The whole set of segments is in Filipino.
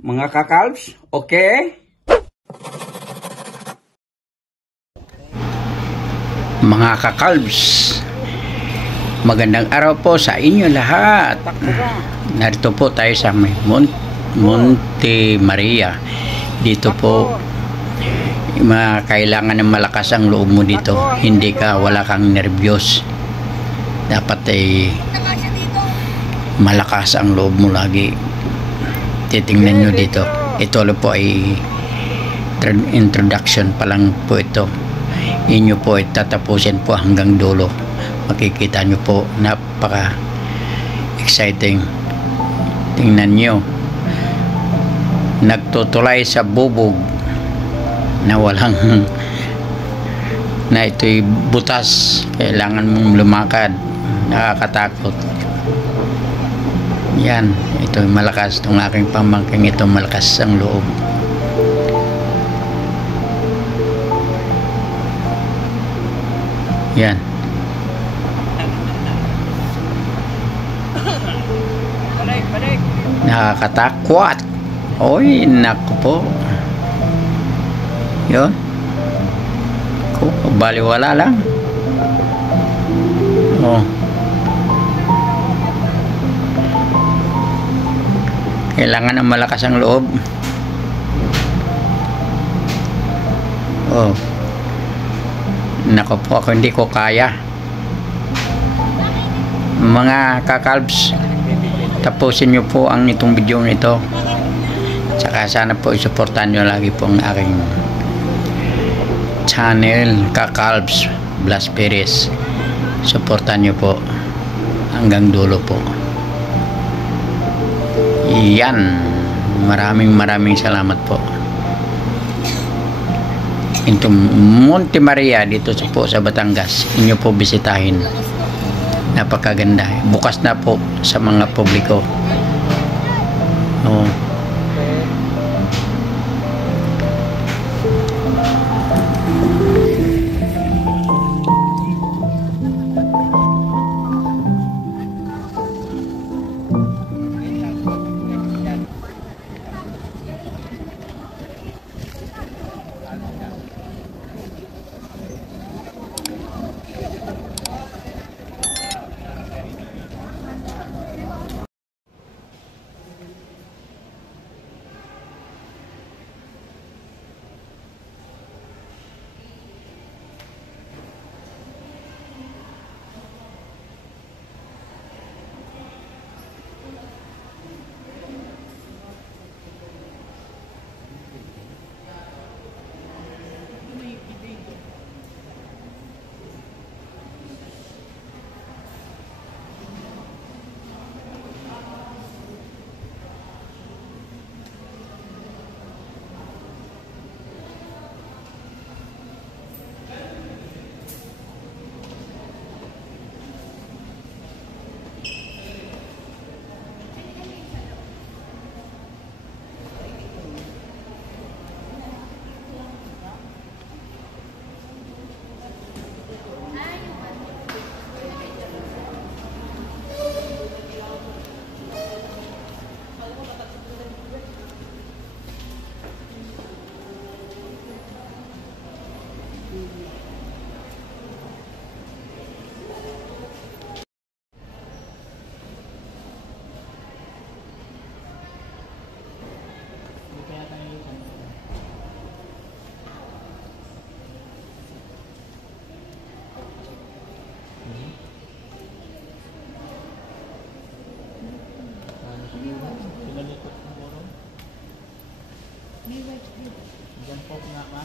mga kakalbs, okay? Mga kakalbs, magandang araw po sa inyo lahat. Narito po tayo sa Monte Maria. Dito po, kailangan ng malakas ang loob mo dito. Hindi ka, wala kang nervyos. Dapat ay malakas ang loob mo lagi. Titingnan nyo dito. Ito po ay introduction pa lang po ito. Inyo po ay tatapusin po hanggang dulo. Makikita nyo po, napaka exciting. Tingnan nyo, nagtutulay sa bubog na walang na ito'y butas, kailangan mong lumakad, nakakatakot. Yan, ito'y malakas, itong aking pamangking ito, malakas ang loob. Yan. Nakakatakot. Oy, naku po. Yun. Baliwala lang. Oh. Kailangan ng malakas ang loob. Oh. Naku po, ako hindi ko kaya. Mga kakalbs, tapusin nyo po ang itong video nito. Tsaka sana po isuportahan nyo lagi po ang aking channel, Kakalbs Blas Perez. Suportahan nyo po hanggang dulo po. Yan, maraming salamat po. Ito Monte Maria dito po sa Batangas, inyo po bisitahin. Napakaganda, bukas na po sa mga publiko. Oh. Diyan po nga ma.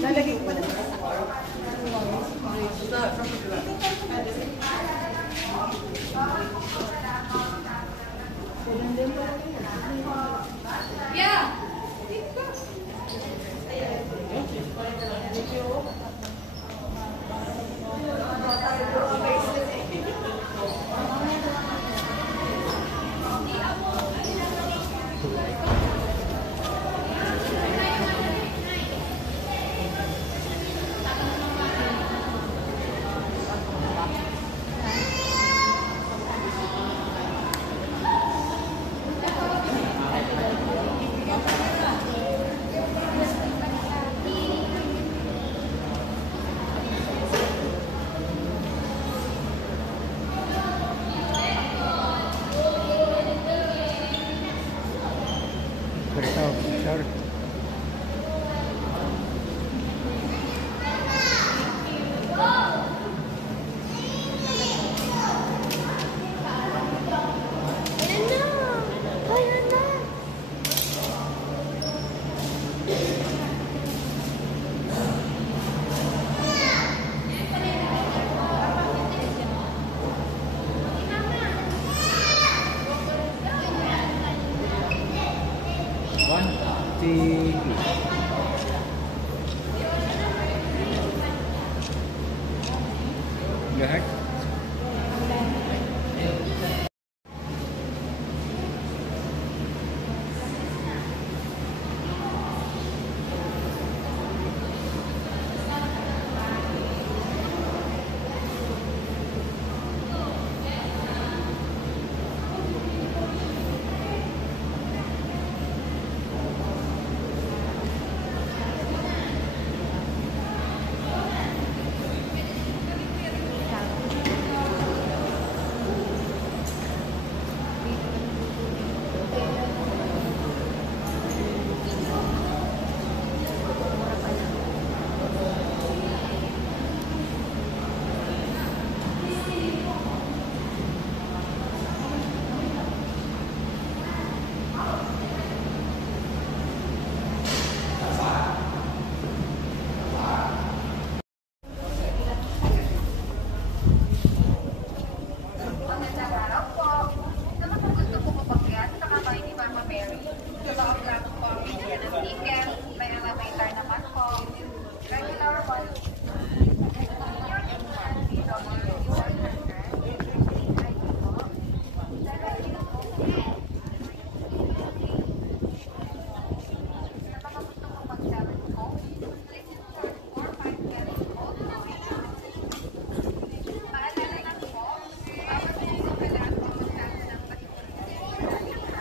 Lalagay ko pa na sa ito, sir. Lahat.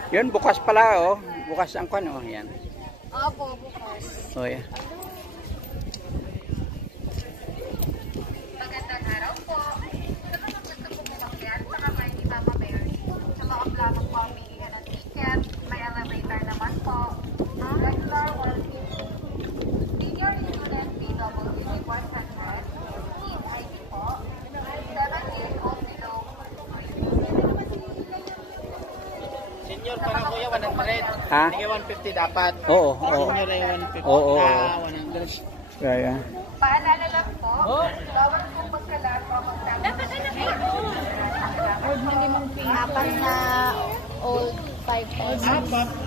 Yun, bukas pala, oh. Bukas ang kwan, oh. Yan. Opo, bukas. Oh, yeah. Magandang araw po. Sa mga gusto po pumakyat sa kamay ni Mama Mary, sa mga plano po ang bilihan ng ticket, may elevator naman po. Regular walking. Senior student PWD 100. Need ID po. 7 years old below. Senior para kuya, 100. Ha? Sige, 150 dapat. Oo, oo. Senior ay 150. Oo, oo. 100. Kaya. Paalala lang po, bawal po magkalat o magsabi. Dapat na kayo. Old na 5 piso. Apat na old 5 pesos.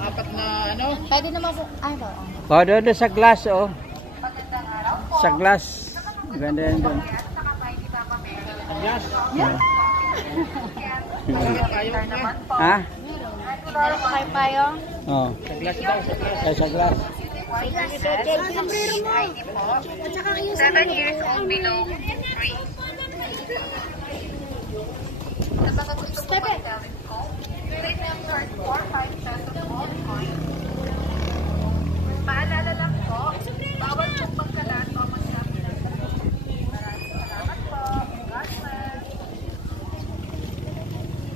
Apat na ano? Pwede naman po. Ay, ba? Oh, doon sa glass, oh. Magandang araw po. Sa glass. Ganda yan doon. Sa kamay ni Mama Mary. Yes. Yeah. Regular naman po. Ha? Regular kay Payo. Oh. Sa glass daw, sa glass. Ay, sa glass. ID po. 7 years old below 3. Sa mga gusto po mag-selling ko, please insert 4, 5 pesos gold coin. Paalala lang po, bawal po magkalat o magsabi. Maraming salamat po. God bless.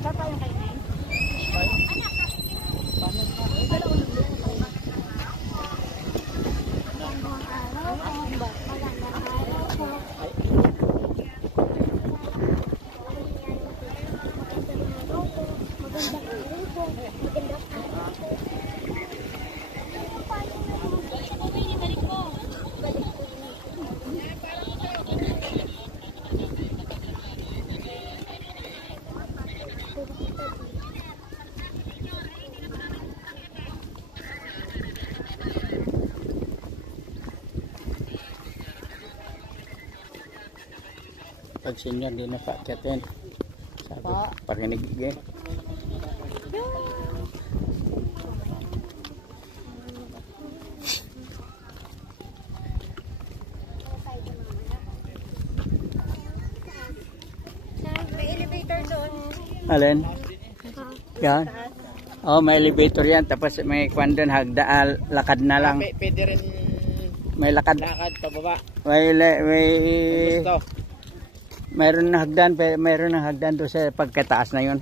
Saan pa yung kayo? Pag senior, di na paakyatin. Sabi, pakinigigay. May elevator doon. Alin? Yan? Oh, may elevator yan. Tapos may kwan doon, hagdaan, lakad na lang. Pwede rin May lakad. lakad pababa. May Gusto. mayroon na hagdan, pero mayroon na hagdan doon sa pagkataas na yun.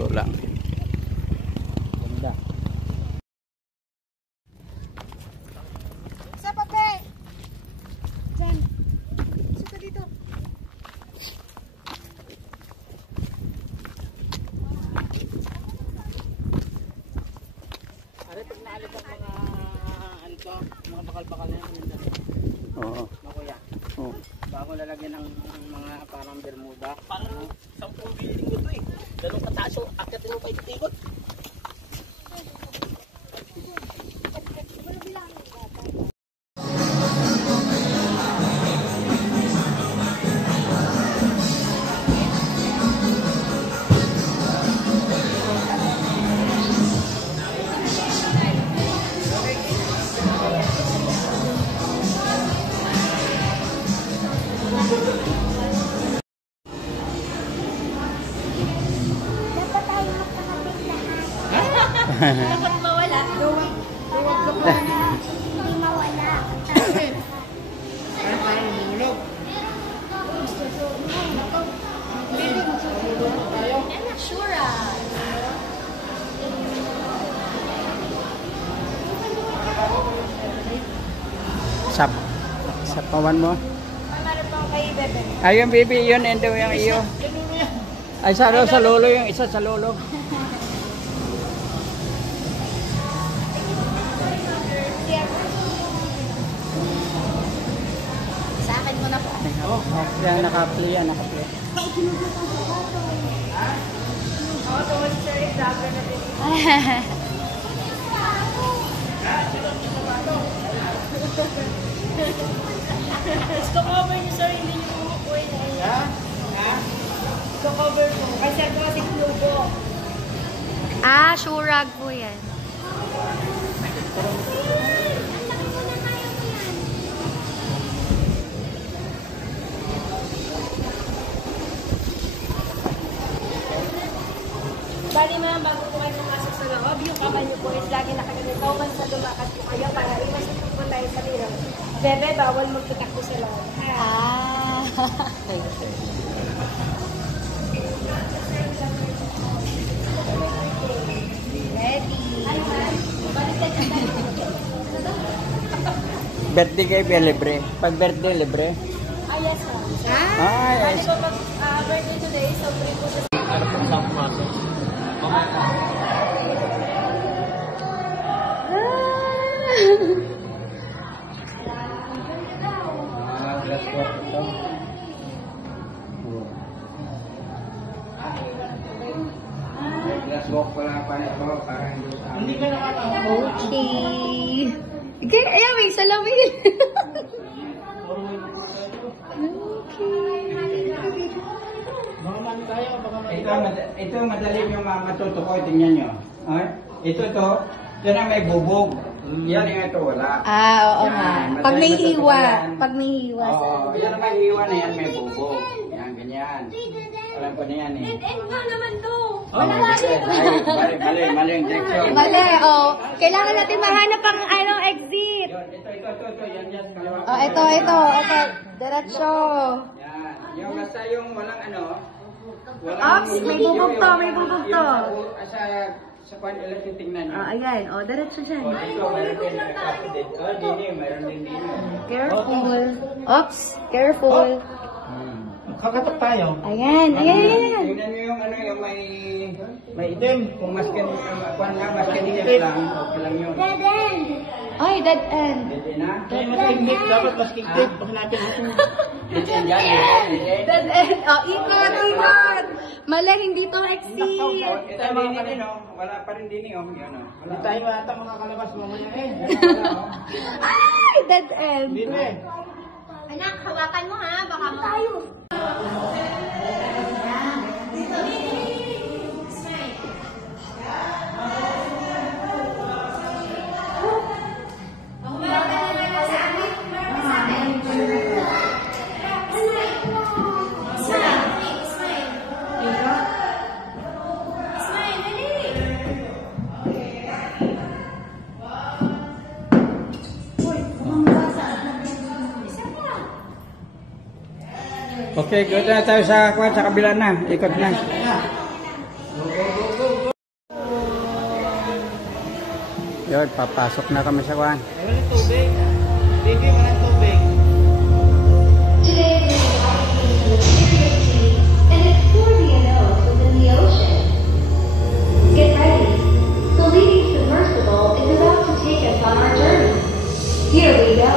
dulo lang. Ganda. Sa pape! Diyan. Suka dito. Are, pag naalit ang mga ano to, mga bakal-bakal na yan. Oo. Makuya. Oo. Bago lalagyan ng mga parang bermuda. Parang 10 building ko to eh. Dalawang kataas yung akyatin mo pa ititikot. Dapat tayo magkakapit lahat. Dapat mawala. Luwag ka pa. Hindi mawala. Ano tayo lumulog? Sure ah. Sapawan mo. Meron pa kay Bebe. Ay, yung baby yun, and yung iyo. Ay, sa lolo yung isa sa lolo. Sa akin mo na po. Oh, yan, naka-play yan, naka-play. Gusto cover niyo sir, hindi niyo umuwi na yan. Gusto cover po. Kasi ako si Klubo. Ah, surag po yan. Bali ma'am, bago po kayo pumasok sa loob, yung kamay niyo po is lagi nakaganito. Once na lumakad po kayo para iwasan po tayo sa liro. Bebe, bawal magpatakbo sa loob. Ah. Ready. Birthday kayo, libre. Pag birthday, libre. Ah, yes ma'am. Ay, Bali po birthday today, so free po sa Ano pang sa pumasok? glass walk ito. Glass walk pala pa ito, parang hindi sa Hindi ka nakakahuli. Okay. Okay, ayan, may salamin. Baka man tayo, baka man Ito madali yung matutukoy, tingnan nyo. Okay? Ito, yan ang may bubog. Yan yung ito, wala. Ah, oo Yan, nga. madali Pag may matutukoy hiwa. yan. Pag may hiwa. Oo, yan ang may hiwa na yan, may bubog. Yan, ganyan. Alam ko na yan eh. End nga naman to. Mali yung direction. Mali, oh. Kailangan natin mahanap ang exit. Yun, ito, yan, kaliwa. Oh, ito. Diretso. Yan, yung basta yung walang ano, Ops, may bubog to, may bubog to. Sa kwan, ilan yung tingnan nyo. Oh, ayan. Oh, diretso dyan. O, dito, meron din. Meron din dito. Careful. Ops, careful. Kakatok tayo. Ayan. Tingnan nyo yung ano, yung may itim. Kung mas kanina lang, okay lang yun. Ay, dead end. Hindi na? Kaya mas dapat mas kingkig. Pag hanapin natin. Hindi yan. Dead end. Oh, ikot. Mali, hindi to exit. Ito mga kanino, wala pa rin din yun. Hindi tayo ata makakalabas mamaya eh. Ay, dead end. Hindi rin. Anak, hawakan mo ha. Baka tayo. Okay, good na tayo sa kabila na. Ikot na. Go, go, go. Yun, papasok na kami sa kuhan. Walang tubig. Baby, walang tubig. Today we're navigating the mysterious sea and explore the unknowns within the ocean. Get ready. The leading submersible is about to take us on our journey. Here we go.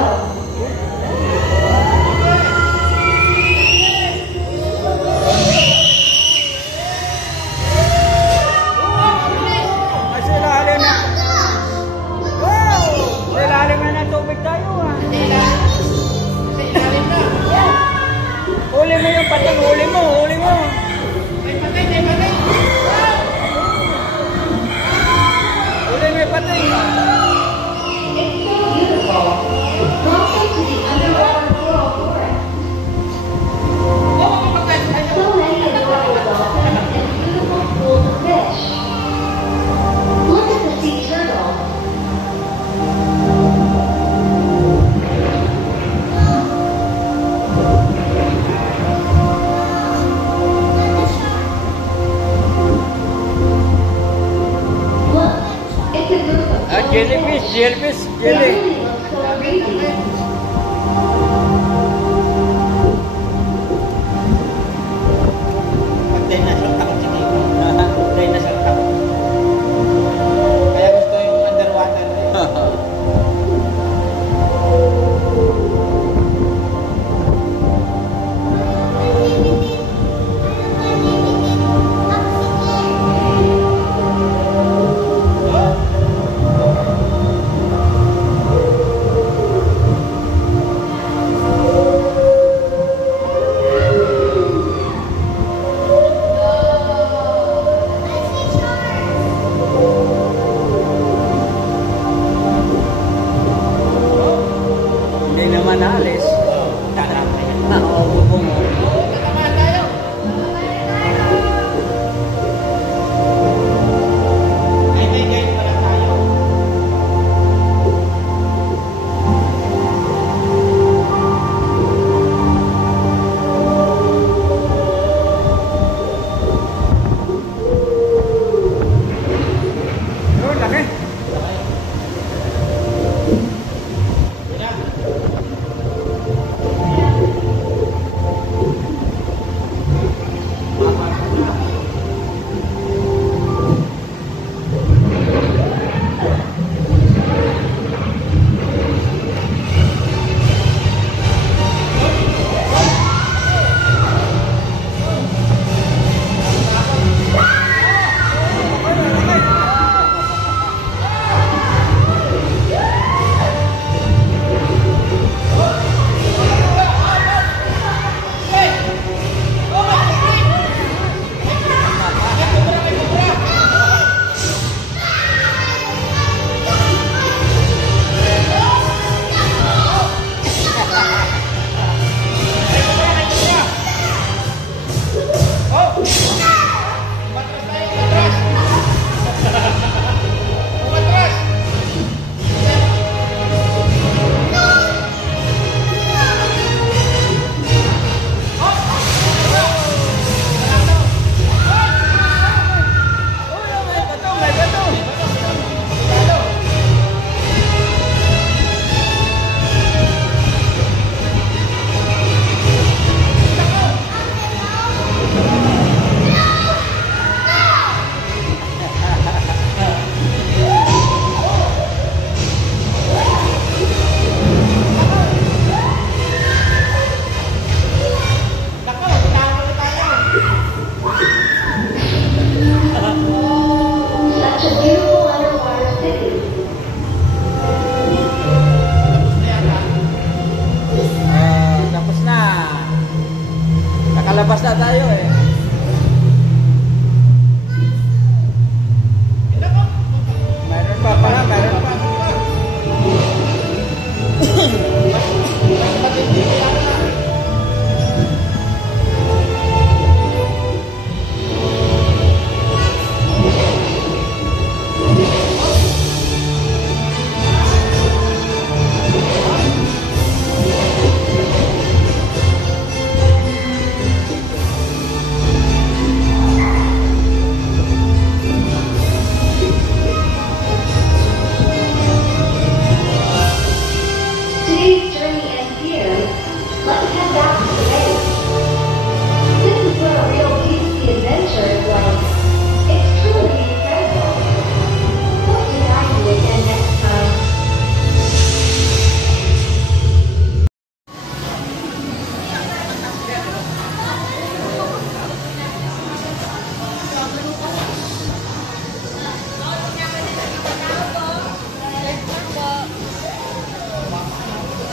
Sa ilalim na. Wow! Sa ilalim na ng tubig tayo ah. Sa ilalim na. Huli mo yung pating, huli mo, huli mo. May patay, may patay. Huli mo yung pating. It's so beautiful. Welcome to the underwater coral forest. So many adorable dolphins and beautiful schools of fish. Look at the sea turtle. Look, it's a group of Jellyfish, jellyfish, They jelly. really look so creepy. Mag-dinosaur takot si Kiko. Dinosaur takot. Kaya gusto yung underwater.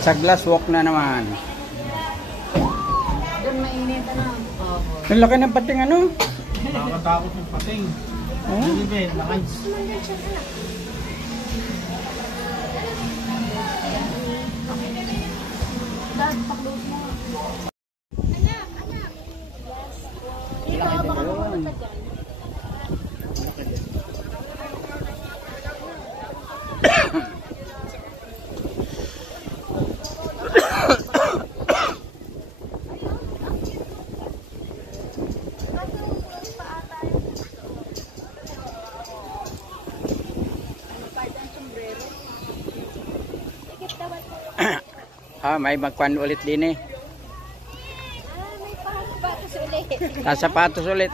Sa glass walk na naman. Doon mainit na. Ang laki ng pating ano? Nakakatakot yung pating. Oh? Hindi ba yun? Nakans. Dad, pa-close mo. May magkwan ulit din eh. May pahasapatos ulit. Sapatos ulit.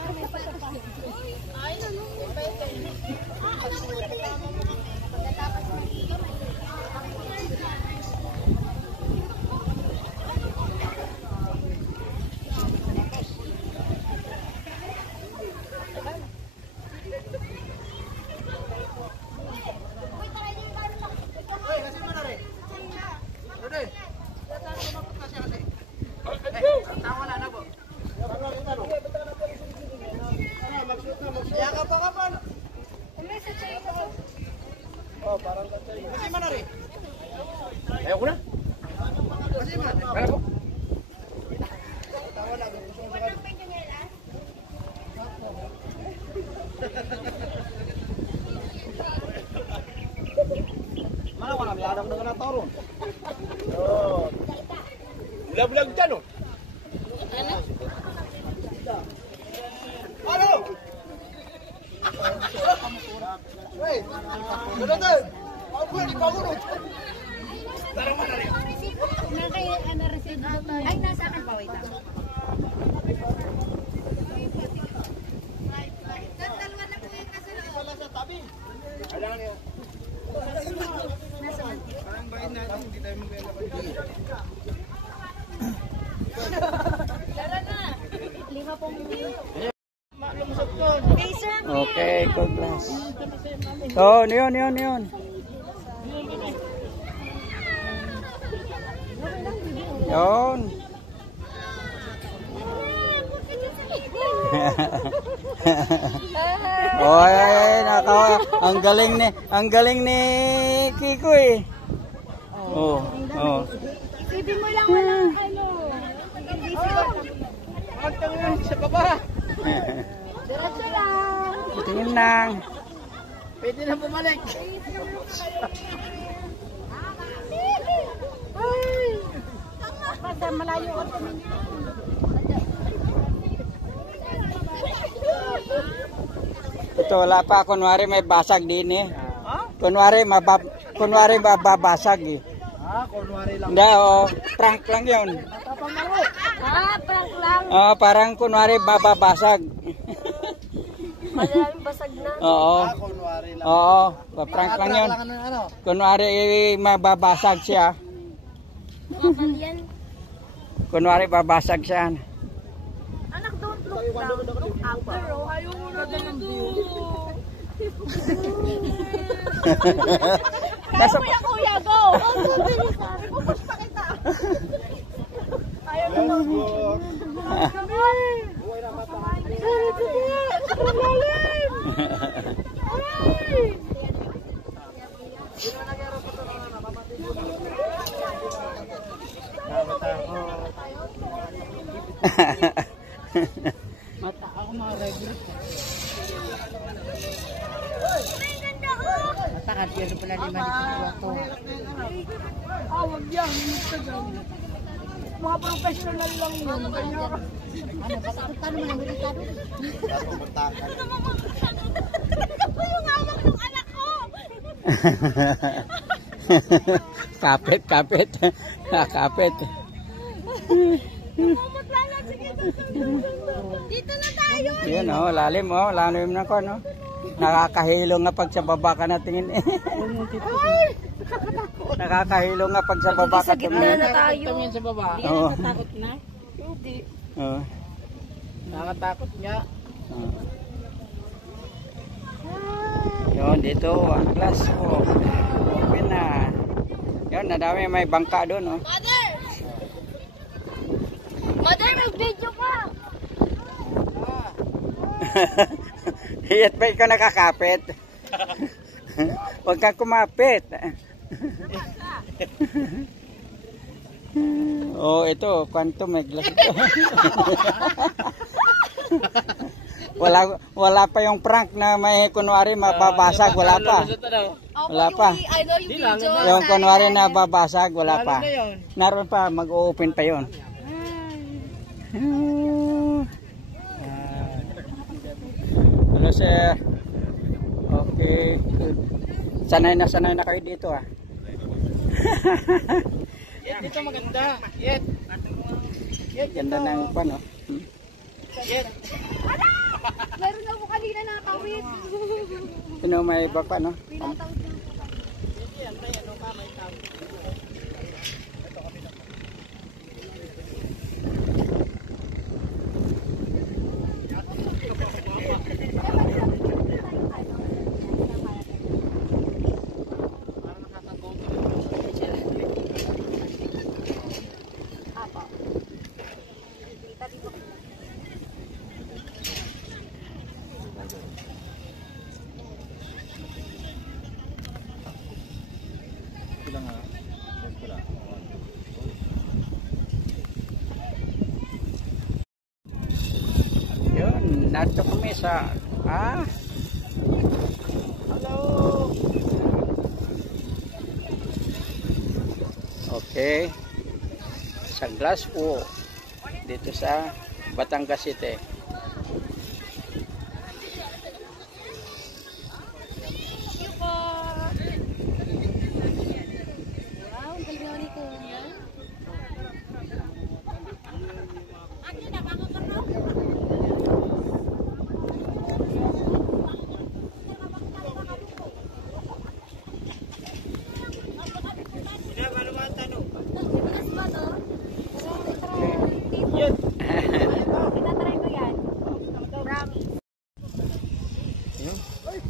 Ayaw ko na. Kala ko. Mana ko na, may anak na ka na tauron. Bulag-bulag dyan o. Ano? Hey! Ganun! Ako yan, ipagulot! Tarang man na rin. Ay, nasa akin pa, wait lang. Dalawa na po yung kasunod. Wala sa tabi. Kailangan niya. Parang bahin natin, hindi tayo mag-alapag. Tara na. 5 pong Lumusot ko. Okay, good glass. Oh, yun. Yun. Oy, nakaw. Ang galing ni Kiko eh. Oh. Sabi mo lang walang ano. Magtangan sa baba. Diretso lang. Tingin lang. Pwede na bumalik. Basta malayo ka tumingin. Ito wala pa, kunwari may basag din eh. Kunwari mababasag eh. Kunwari lang. Hindi, prank lang yun. Prank lang. Parang kunwari mababasag. Maraming basag na. Oo. Kunwari lang. Oo, prank lang yun. Ano? Kunwari mababasag siya. Kapal yan. Kunwari babasag siya. Anak, don't look down. Look after, oh. Ayaw mo na dito. Nasa Kuya, go! Ipupush pa kita. Ayaw mo. Buhay na mata. Mata ako mga regular. Matakas pero pala di manikikuha ko. Wag yan. Mga professional lang yun. Paano mo naman yung hawak ng anak ko. Kapit. Kapit. Dito na tayo. Yun lalim na ko no. Nakakahilo nga pag sa baba ka na tingin eh. Nakakahilo nga pag sa baba ka tingin. na tayo. Sa baba. Oo. Nakatakot na? Hindi. Oo. Nakakatakot nga. Yun, dito ang glass ko. Open na. Yun, nadami may bangka doon, oh. Mother! Mother, mag-video ka! Hiyat ba ikaw nakakapit? Huwag kang kumapit. Oh, ito, quantum may glass ito. Wala pa yung prank na may kunwari mababasag, wala pa. Wala pa. Yung kunwari na babasag, wala pa. Naroon pa, mag-open pa yon. Hello sir. Okay, good. Sanay na kayo dito ah. Dito maganda. Yet. Ganda ng pan, oh. Yet. Meron na po kanina nakawit. Ano may iba pa, no? Pinatawid na. Yun, nato kami sa hello. Okay. Sa Glasgow dito sa Batangas City. Wow, galing ni Kuya. Itatry ko yan. Promise.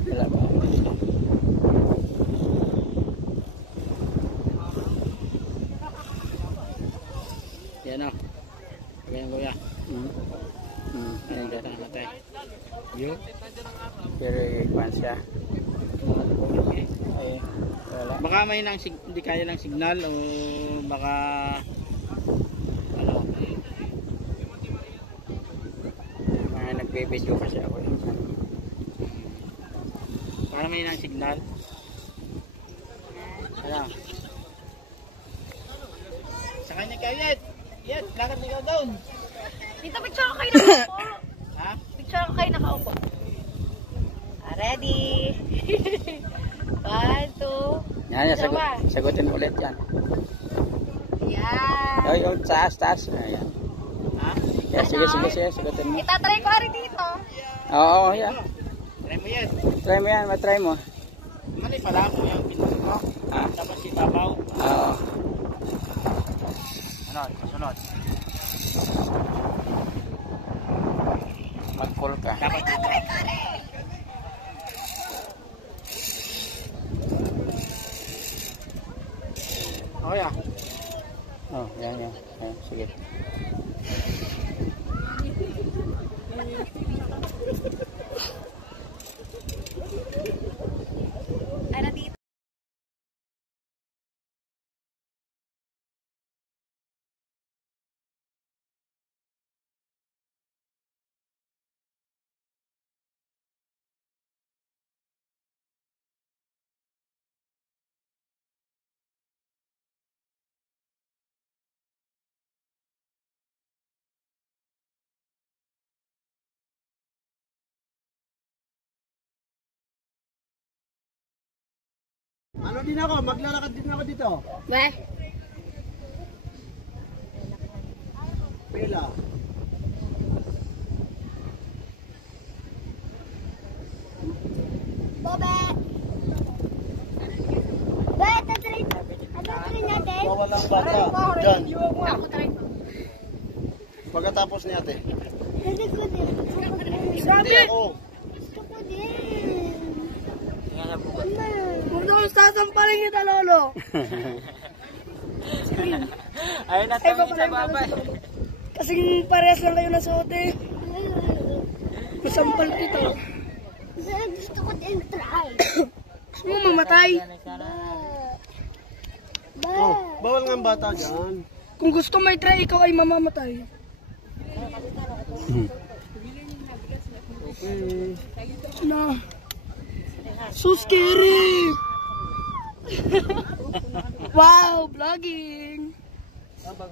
Wala ba? Yan o. Ganyan kuya. Ayun dyan. Namatay. Yun. Pero ikuan siya. Ay, wala. Baka may hindi kaya ng signal o baka ano. Nagbibideo kasi ako. Para may ng signal. Ano? Sa kanya kayo Yet. Yet, lakad ikaw doon. Dito, picture ko kayo nakaupo. Ha? Picture ko kayo nakaupo. Ready? 1, 2. Yan, sagutin ulit yan. Yan. Ay, yung taas. Ayan. Ha? Yeah, sige, sagutin mo. Itatry ko rin dito. Oo, yan. Try mo Yet. Try mo yan, matry mo. Mali pala mo yung pinunod mo. Tapos ibabaw. Oo. Sunod. Mag-call ka. Dapat dito. Okay ah. Oh, yan. Sige. Ay, na dito. Ano din ako, maglalakad din ako dito. Weh. Pila. Bobe. Weh, tatry natin. Walang bata. Diyan. Ako try ko. Pagkatapos ni ate. Hindi ko din. Hindi ako. Gusto ko din. Mama. Huwag na sasampalin kita, Lolo. vlogging. Ayun na tangi sa babay. Kasing parehas lang kayo na suot eh. Masampal kita. Gusto ko din try. Gusto mo mamatay? Bawal nga ang bata dyan. Kung gusto may try, ikaw ay mamamatay. Na. So scary! Wow, vlogging! Tapos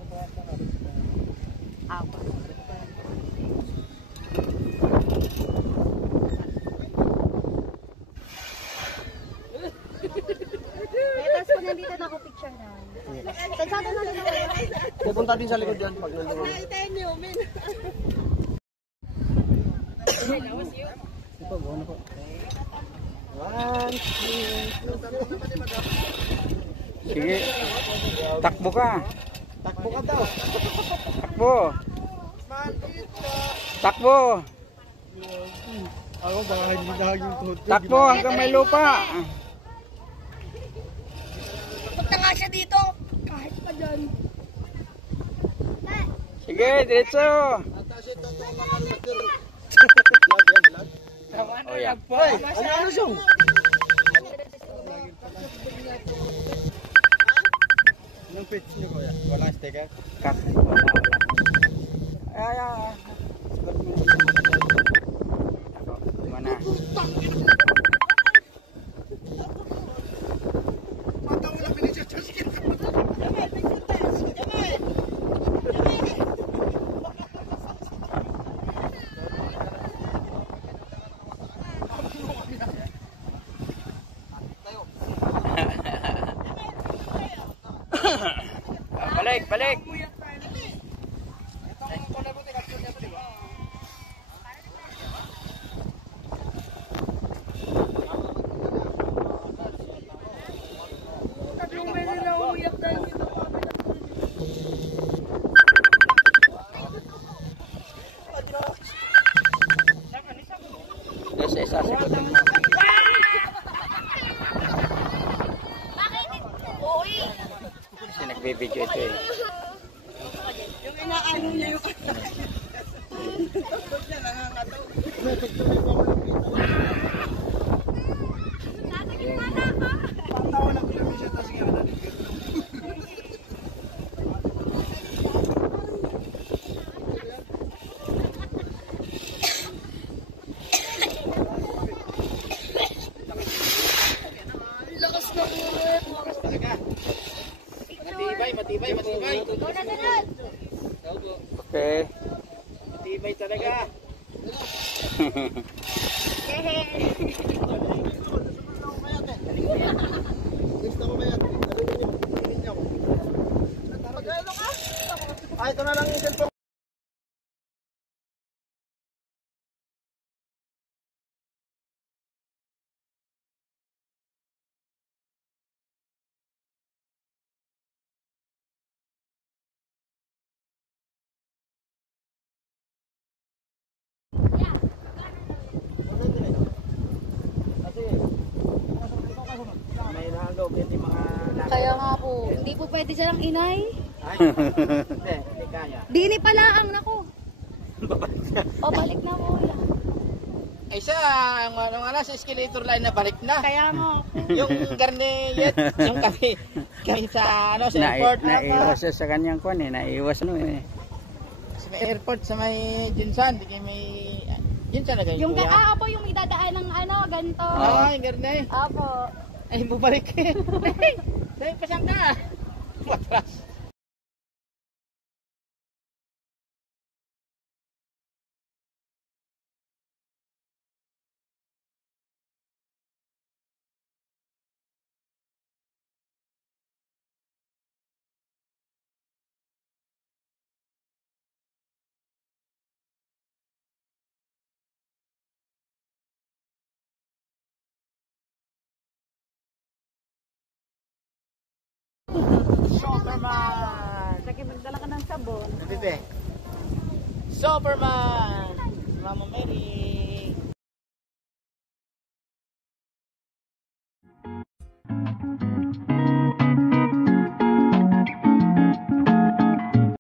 kung nandito na ako picture na. Tansado na lang ako. Pupunta din sa likod dyan pag nandun. Sige. Takbo ka. Takbo ka daw. Takbo. Takbo. Ako baka hindi dahag yung tuhod ko. Takbo hanggang may lupa. Punta nga siya dito. Kahit pa dyan. Sige, diretso. Oh, yeah. Ano siyang? Anong pitch niyo kuya? Walang sticker? Kak. Ay, ay. Mana? Balik, balik. Tatlong beses na umiyak dahil dito. Yes, isa sagutin mo. Kasi nagbibideo ito eh. Yung inaano niya yung... Patawa na film siya tapos nga na. Lakas na ulit. Matibay. Okay. Matibay talaga. Gusto mo ba yan? Alin niyo? Ay, ito na lang yung cellphone. May nahagaw, pwede mga... Kaya nga po, hindi po pwede silang inay. Ay, hindi kaya. Dini pala ang nako. Pabalik na po. Ay siya, ang sa escalator line na balik na. Kaya nga po. Yung garneyet, yung kami sa ano sa airport. Naiwas siya sa kanyang kwan eh. Naiwas ano eh. Sa may airport sa may Junsan, di kayo may Junsan na kayo. Yung po yung may dadaan ng ano, ganito. Ah, yung garney. Apo. Ay, bubalik. Dahil pasang ka. Matras. Superman! Sige, magdala ka ng sabon. Bebe. Superman! Mama Mary.